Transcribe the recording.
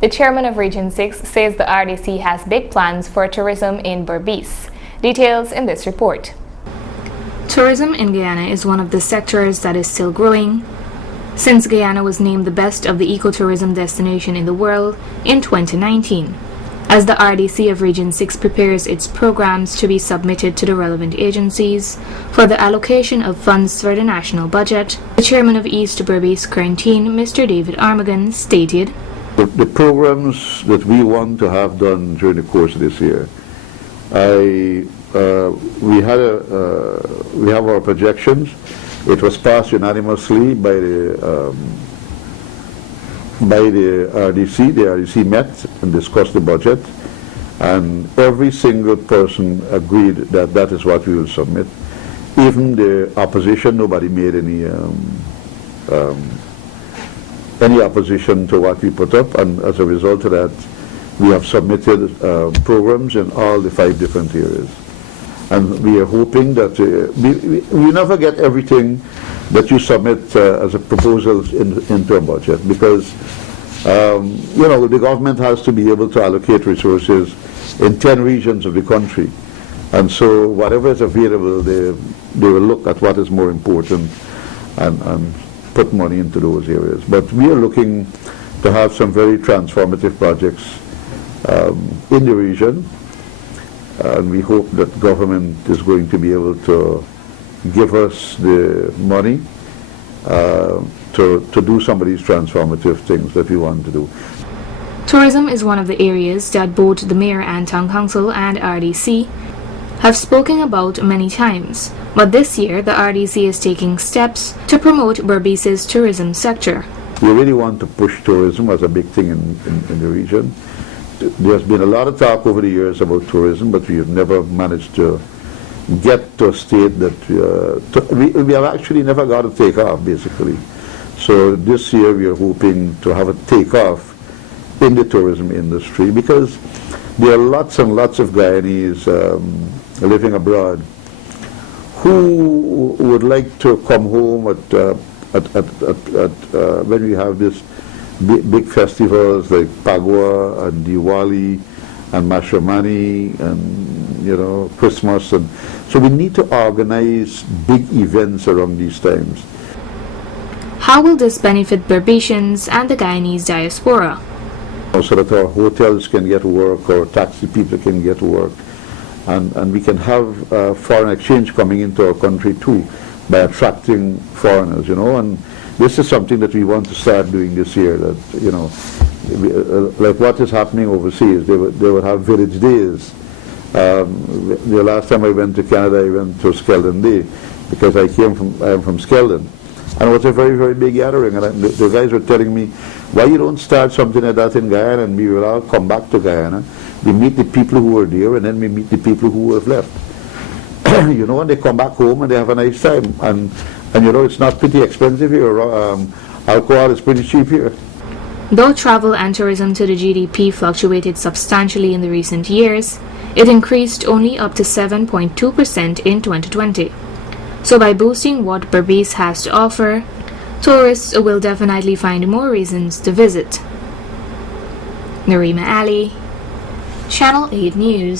The chairman of Region 6 says the RDC has big plans for tourism in Berbice. Details in this report. Tourism in Guyana is one of the sectors that is still growing, since Guyana was named the best of the ecotourism destination in the world in 2019. As the RDC of Region 6 prepares its programs to be submitted to the relevant agencies for the allocation of funds for the national budget, the chairman of East Berbice Quarantine, Mr. David Armagan, stated, The programs that we want to have done during the course of this year, we have our projections. It was passed unanimously by the RDC. The RDC met and discussed the budget, and every single person agreed that that is what we will submit. Even the opposition, nobody made any opposition to what we put up, and as a result of that, we have submitted programs in all the 5 different areas. And we are hoping that we never get everything that you submit as a proposal into a budget, because the government has to be able to allocate resources in 10 regions of the country, and so whatever is available, they will look at what is more important and put money into those areas. But we are looking to have some very transformative projects in the region, and we hope that government is going to be able to give us the money to do some of these transformative things that we want to do. Tourism is one of the areas that both the Mayor and Town Council and RDC have spoken about many times, but this year the RDC is taking steps to promote Berbice's tourism sector. We really want to push tourism as a big thing in the region. There's been a lot of talk over the years about tourism, but we have never managed to get to a state that we have actually never got a takeoff, basically. So this year we are hoping to have a takeoff in the tourism industry, because there are lots and lots of Guyanese living abroad who would like to come home when we have this big festivals like Pagua and Diwali and Mashramani and Christmas, and so we need to organize big events around these times. How will this benefit Berbicians and the Guyanese diaspora? So that our hotels can get work, our taxi people can get work, and we can have foreign exchange coming into our country too by attracting foreigners, and this is something that we want to start doing this year, that, like what is happening overseas, they would have village days. The last time I went to Canada, I went to Skeldon Day, because I am from Skeldon. And it was a very, very big gathering, and the guys were telling me, why you don't start something like that in Guyana, and we will all come back to Guyana. We meet the people who were there, and then we meet the people who have left. And they come back home and they have a nice time. And it's not pretty expensive here. Alcohol is pretty cheap here. Though travel and tourism to the GDP fluctuated substantially in the recent years, it increased only up to 7.2% in 2020. So by boosting what Berbice has to offer, tourists will definitely find more reasons to visit. Narima Ali, Channel 8 News.